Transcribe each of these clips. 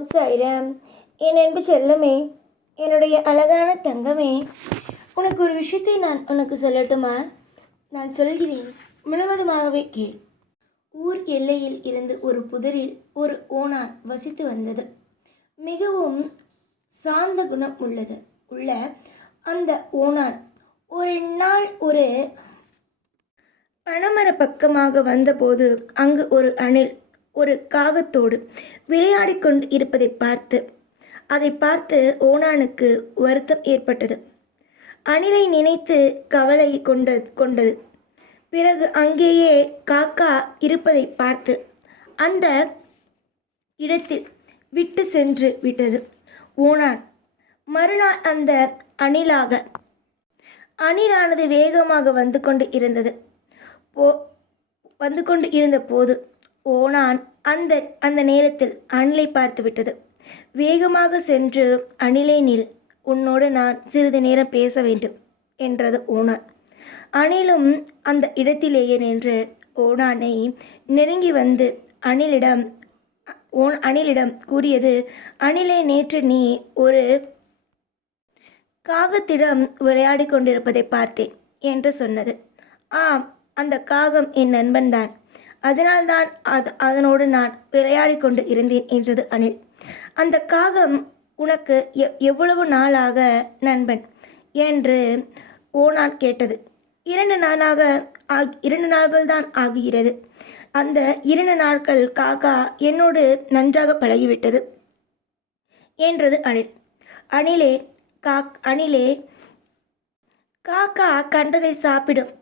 ஓம் சாய்ராம். என் அன்பு செல்லமே, என்னுடைய அழகான தங்கமே, உனக்கு ஒரு விஷயத்தை நான் உனக்கு சொல்லட்டுமா? நான் சொல்கிறேன், முழுவதுமாகவே கேள். ஊர் எல்லையில் இருந்து ஒரு புதரில் ஒரு ஓணான் வசித்து வந்தது. மிகவும் சாந்த குணம் உள்ள அந்த ஓணான் ஒரு நாள் ஒரு பனைமர பக்கமாக வந்தபோது அங்கு ஒரு அணில் ஒரு காகத்தோடு விளையாடி கொண்டு இருப்பதை பார்த்து ஓணானுக்கு வருத்தம் ஏற்பட்டது. அணிலை நினைத்து கவலை கொண்டது. பிறகு அங்கேயே காக்கா இருப்பதை பார்த்து அந்த இடத்தில் விட்டு சென்று விட்டது. ஓணான் மறுநாள் அந்த அணிலானது வேகமாக வந்து கொண்டு இருந்த போது ஓணான் அந்த நேரத்தில் அணிலை பார்த்து விட்டது. வேகமாக சென்று அணிலை நில், உன்னோடு நான் சிறிது நேரம் பேச வேண்டும் என்றது ஓணான். அணிலும் அந்த இடத்திலேயே நின்று ஓணானை நெருங்கி வந்து அணிலிடம் கூறியது, அணிலே, நேற்று நீ ஒரு காகத்திடம் விளையாடி கொண்டிருப்பதை பார்த்தேன் என்று சொன்னது. ஆம், அந்த காகம் என் நண்பன்தான், அதனால்தான் அதனோடு நான் விளையாடி கொண்டு இருந்தேன் என்றது அணில். அந்த காகம் உனக்கு எவ்வளவு நாளாக நண்பன் என்று ஓணான் கேட்டது. 2 நாள்கள் தான் ஆகுகிறது. அந்த 2 நாட்கள் காக்கா என்னோடு நன்றாக பழகிவிட்டது என்றது அணில். அணிலே, காக்கா கண்டதை சாப்பிடும்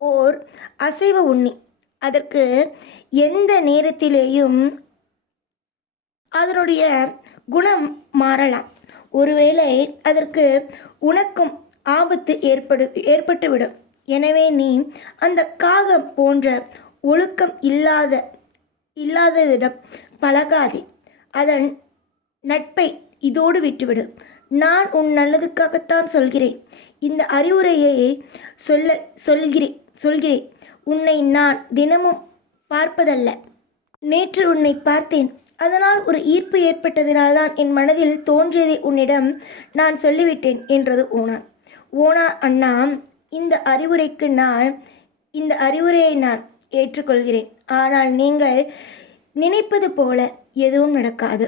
ஓர் அசைவ உண்ணி. அதற்கு எந்த நேரத்திலேயும் அதனுடைய குணம் மாறலாம். ஒருவேளை அதற்கு உனக்கும் ஆபத்து ஏற்பட்டுவிடும். எனவே நீ அந்த காகம் போன்ற ஒழுக்கம் இல்லாததிடம் பழகாதே. அதன் நட்பை இதோடு விட்டுவிடு. நான் உன் நல்லதுக்காகத்தான் சொல்கிறேன். இந்த அறிவுரையை சொல்கிறேன். உன்னை நான் தினமும் பார்ப்பதல்ல. நேற்று உன்னை பார்த்தேன். அதனால் ஒரு ஈர்ப்பு ஏற்பட்டதினால்தான் என் மனதில் தோன்றியதை உன்னிடம் நான் சொல்லிவிட்டேன் என்றது ஓணான். அண்ணா, இந்த அறிவுரையை நான் ஏற்றுக்கொள்கிறேன். ஆனால் நீங்கள் நினைப்பது போல எதுவும் நடக்காது.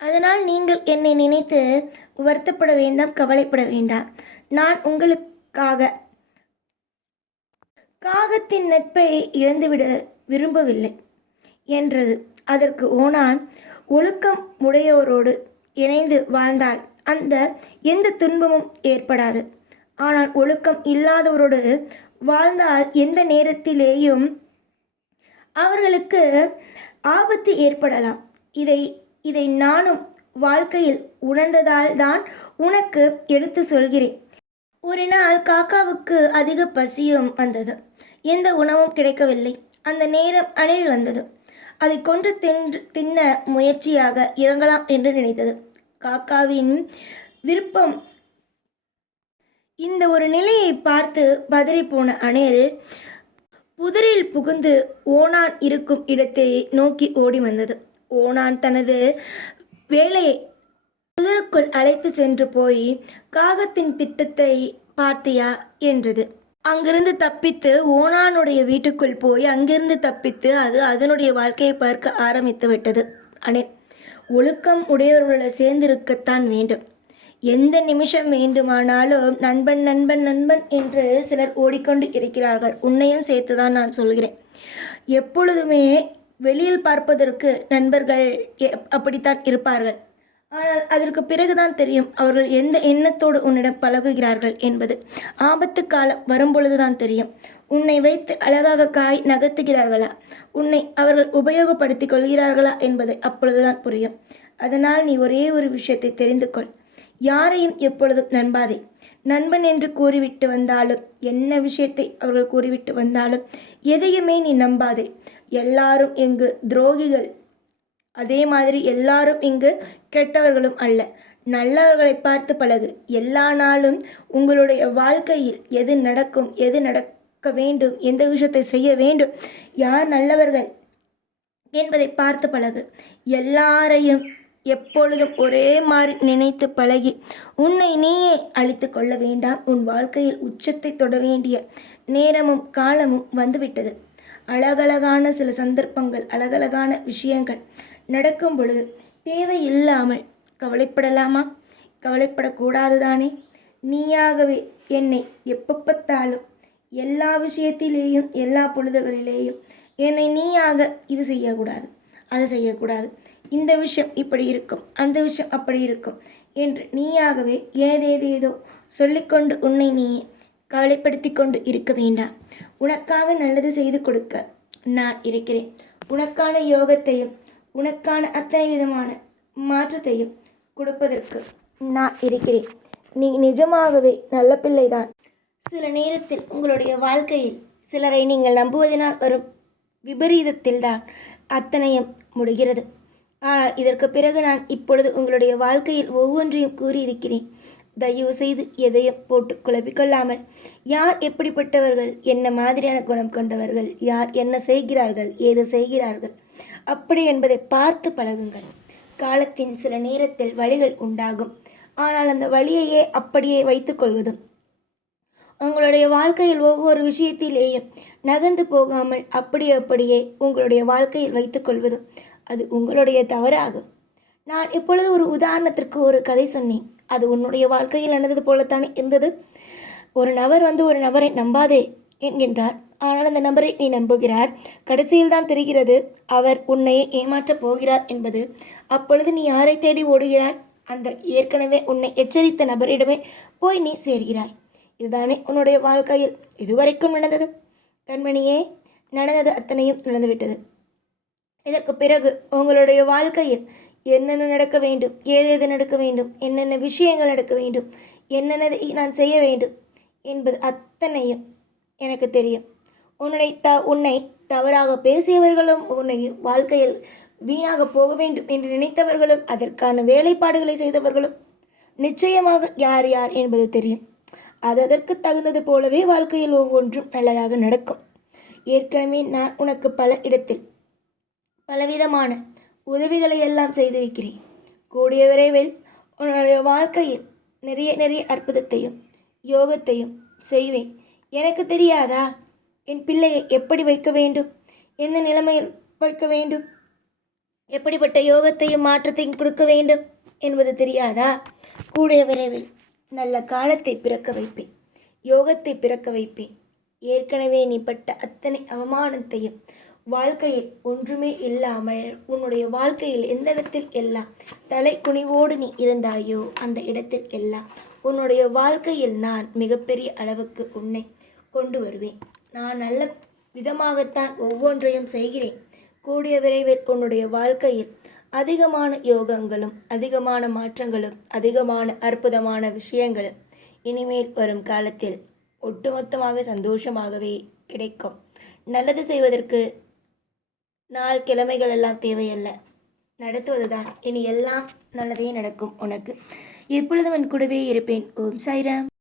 அதனால் நீங்கள் என்னை நினைத்து வருத்தப்பட வேண்டாம், கவலைப்பட வேண்டாம். நான் உங்களுக்காக காகத்தின் நட்பை இழந்துவிட விரும்பவில்லை என்றது. அதற்கு ஓணான், ஒழுக்கம் உடையோரோடு இணைந்து வாழ்ந்தால் எந்த துன்பமும் ஏற்படாது. ஆனால் ஒழுக்கம் இல்லாதவரோடு வாழ்ந்தால் எந்த நேரத்திலேயும் அவர்களுக்கு ஆபத்து ஏற்படலாம். இதை நானும் வாழ்க்கையில் உணர்ந்ததால் தான் உனக்கு எடுத்து சொல்கிறேன். ஒரு நாள் காக்காவுக்கு அதிக பசியும் வந்தது. எந்த உணவும் கிடைக்கவில்லை. அந்த நேரம் அணில் வந்தது. அதை கொன்று தின்ன முயற்சியாக இறங்கலாம் என்று நினைத்தது. காக்காவின் விருப்பம். இந்த ஒரு நிலையை பார்த்து பதறிப்போன அணில் புதரில் புகுந்து ஓணான் இருக்கும் இடத்தை நோக்கி ஓடி வந்தது. ஓணான் தனது வேலையை புதருக்குள் அழைத்து சென்று போய், காகத்தின் திட்டத்தை பார்த்தியா என்றது. அங்கிருந்து தப்பித்து ஓணானுடைய வீட்டுக்குள் போய் அங்கிருந்து தப்பித்து அது அதனுடைய வாழ்க்கையை பார்க்க ஆரம்பித்து விட்டது. அணில் ஒழுக்கம் உடையவர்களை சேர்ந்திருக்கத்தான் வேண்டும். எந்த நிமிஷம் வேண்டுமானாலும் நண்பன் நண்பன் நண்பன் என்று சிலர் ஓடிக்கொண்டு இருக்கிறார்கள். உன்னையும் சேர்த்துதான் நான் சொல்கிறேன். எப்பொழுதுமே வெளியில் பார்ப்பதற்கு நண்பர்கள் அப்படித்தான் இருப்பார்கள். ஆனால் அதற்கு பிறகுதான் தெரியும் அவர்கள் எந்த எண்ணத்தோடு உன்னிடம் பழகுகிறார்கள் என்பது. ஆபத்து காலம் வரும்பொழுதுதான் தெரியும். உன்னை வைத்து அழகாக காய் நகர்த்துகிறார்களா, உன்னை அவர்கள் உபயோகப்படுத்திக் கொள்கிறார்களா என்பதை அப்பொழுதுதான் புரியும். அதனால் நீ ஒரே ஒரு விஷயத்தை தெரிந்து கொள். யாரையும் எப்பொழுதும் நம்பாதே. நண்பன் என்று கூறிவிட்டு வந்தாலும், என்ன விஷயத்தை அவர்கள் கூறிவிட்டு வந்தாலும் எதையுமே நீ நம்பாதே. எல்லாரும் இங்கு துரோகிகள், அதே மாதிரி எல்லாரும் இங்கு கெட்டவர்களும் அல்ல. நல்லவர்களை பார்த்து பழகு. எல்லா நாளும் உங்களுடைய வாழ்க்கையில் எது நடக்கும், எது நடக்க வேண்டும், எந்த விஷயத்தை செய்ய வேண்டும், யார் நல்லவர்கள், என்பதை பார்த்து பழகு. எல்லாரையும் எப்பொழுதும் ஒரே மாதிரி நினைத்து பழகி உன்னை நீயே அழித்து கொள்ள வேண்டாம். உன் வாழ்க்கையில் உச்சத்தை தொட வேண்டிய நேரமும் காலமும் வந்துவிட்டது. அழகழகான சில சந்தர்ப்பங்கள், அழகழகான விஷயங்கள் நடக்கும் பொழுது தேவையில்லாமல் கவலைப்படலாமா? கவலைப்படக்கூடாது தானே? நீயாகவே என்னை எப்போ பார்த்தாலும் எல்லா விஷயத்திலேயும் எல்லா பொழுதுகளிலேயும் என்னை நீயாக இது செய்யக்கூடாது, அது செய்யக்கூடாது, இந்த விஷயம் இப்படி இருக்கும், அந்த விஷயம் அப்படி இருக்கும் என்று நீயாகவே ஏதேதேதோ சொல்லிக்கொண்டு உன்னை நீயே கவலைப்படுத்தி கொண்டு இருக்க வேண்டாம். உனக்காக நல்லது செய்து கொடுக்க நான் இருக்கிறேன். உனக்கான யோகத்தையும் உனக்கான அத்தனை விதமான மாற்றத்தையும் கொடுப்பதற்கு நான் இருக்கிறேன். நீ நிஜமாகவே நல்ல பிள்ளைதான். சில நேரத்தில் உங்களுடைய வாழ்க்கையில் சிலரை நீங்கள் நம்புவதனால் வரும் விபரீதத்தில்தான் அத்தனையும் முடிகிறது. ஆனால் இதற்கு பிறகு நான் இப்பொழுது உங்களுடைய வாழ்க்கையில் ஒவ்வொன்றையும் கூறியிருக்கிறேன். தயவு செய்து எதையும் போட்டு குழப்பிக்கொள்ளாமல், யார் எப்படிப்பட்டவர்கள், என்ன மாதிரியான குணம் கொண்டவர்கள், யார் என்ன செய்கிறார்கள், ஏது செய்கிறார்கள் அப்படி என்பதை பார்த்து பழகுங்கள். காலத்தின் சில நேரத்தில் வழிகள் உண்டாகும். ஆனால் அந்த வழியையே அப்படியே வைத்துக்கொள்வதும், உங்களுடைய வாழ்க்கையில் ஒவ்வொரு விஷயத்திலேயும் நகர்ந்து போகாமல் அப்படியே உங்களுடைய வாழ்க்கையில் வைத்துக்கொள்வதும் அது உங்களுடைய தவறாகும். நான் இப்பொழுது ஒரு உதாரணத்திற்கு ஒரு கதை சொன்னேன். அது உன்னுடைய வாழ்க்கையில் நடந்தது போலத்தானே இருந்தது. ஒரு நபர் ஒரு நபரை நம்பாதே என்கின்றார். ஆனால் அந்த நபரை நீ நம்புகிறார். கடைசியில் தான் தெரிகிறது அவர் உன்னையே ஏமாற்றப் போகிறார் என்பது. அப்பொழுது நீ யாரை தேடி ஓடுகிறாய்? அந்த ஏற்கனவே உன்னை எச்சரித்த நபரிடமே போய் நீ சேர்கிறாய். இதுதானே உன்னுடைய வாழ்க்கையில் இதுவரைக்கும் நடந்தது. கண்மணியே, நடந்தது அத்தனையும் நடந்துவிட்டது. இதற்கு பிறகு உங்களுடைய வாழ்க்கையில் என்னென்ன நடக்க வேண்டும், ஏதேது நடக்க வேண்டும், என்னென்ன விஷயங்கள் நடக்க வேண்டும், என்னென்னதை நான் செய்ய வேண்டும் என்பது அத்தனையும் எனக்கு தெரியும். உன்னை தவறாக பேசியவர்களும், உன்னை வாழ்க்கையில் வீணாக போக வேண்டும் என்று நினைத்தவர்களும், அதற்கான வேலைப்பாடுகளை செய்தவர்களும் நிச்சயமாக யார் யார் என்பது தெரியும். அதற்கு தகுந்தது போலவே வாழ்க்கையில் ஒவ்வொன்றும் நல்லதாக நடக்கும். ஏற்கனவே நான் உனக்கு பல இடத்தில் பலவிதமான உதவிகளை எல்லாம் செய்திருக்கிறேன். கூடிய விரைவில் உன்னுடைய வாழ்க்கையில் நிறைய அற்புதத்தையும் யோகத்தையும் செய்வேன். எனக்கு தெரியாதா என் பிள்ளையை எப்படி வைக்க வேண்டும், எந்த நிலைமையில் வைக்க வேண்டும், எப்படிப்பட்ட யோகத்தையும் மாற்றத்தையும் கொடுக்க வேண்டும் என்பது தெரியாதா? கூடிய விரைவில் நல்ல காலத்தை பிறக்க வைப்பேன், யோகத்தை பிறக்க வைப்பேன். ஏற்கனவே நீ பட்ட அத்தனை அவமானத்தையும் வாழ்க்கையில் ஒன்றுமே இல்லாமல் உன்னுடைய வாழ்க்கையில் எந்த இடத்தில் எல்லாம் தலை குனிவோடு நீ இருந்தாயோ அந்த இடத்தில் எல்லாம் உன்னுடைய வாழ்க்கையில் நான் மிகப்பெரிய அளவுக்கு உன்னை கொண்டு வருவேன். நான் நல்ல விதமாகத்தான் ஒவ்வொன்றையும் செய்கிறேன். கூடிய விரைவில் உன்னுடைய வாழ்க்கையில் அதிகமான யோகங்களும் அதிகமான மாற்றங்களும் அதிகமான அற்புதமான விஷயங்களும் இனிமேல் வரும் காலத்தில் ஒட்டுமொத்தமாக சந்தோஷமாகவே கிடைக்கும். நல்லது செய்வதற்கு நாள் கிழமைகள் எல்லாம் தேவையல்ல, நடத்துவதுதான். இனி எல்லாம் நல்லதே நடக்கும் உனக்கு. எப்பொழுதும் என் கூடவே இருப்பேன். ஓம் சாய்ராம்.